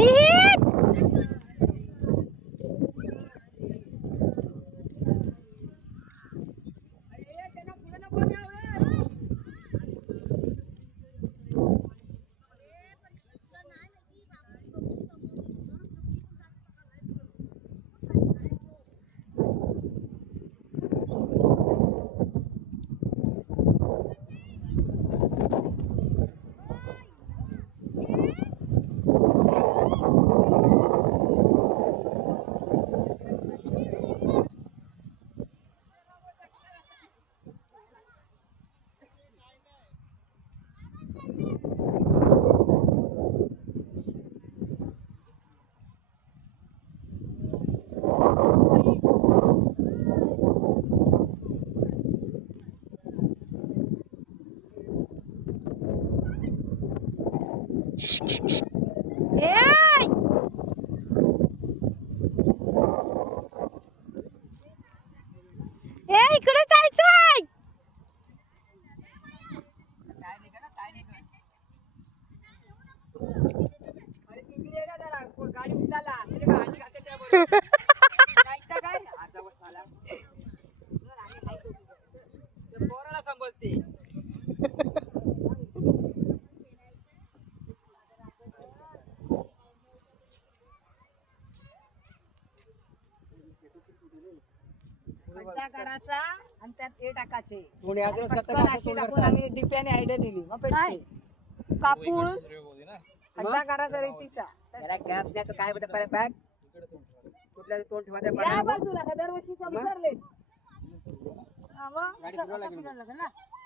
निहित ए इकडे जायचंय गाडी उचला पोराला सांभाळते खड्डा करायचा आणि त्यात हे टाकायचे कोणी अजून पटकन अशी टाकून आम्ही दिप्याने आयडिया दिली मग पेटते कापून खड्डा करायचा रेतीचा जरा गॅप द्या तर काय बरं बॅग कुठल्या तोंड ठेवायचं या बाजूला का दरवर्षीचा विसरले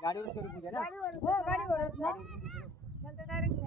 गाडीवर करू पूजा ना गाडीवरच ना नंतर डायरेक्ट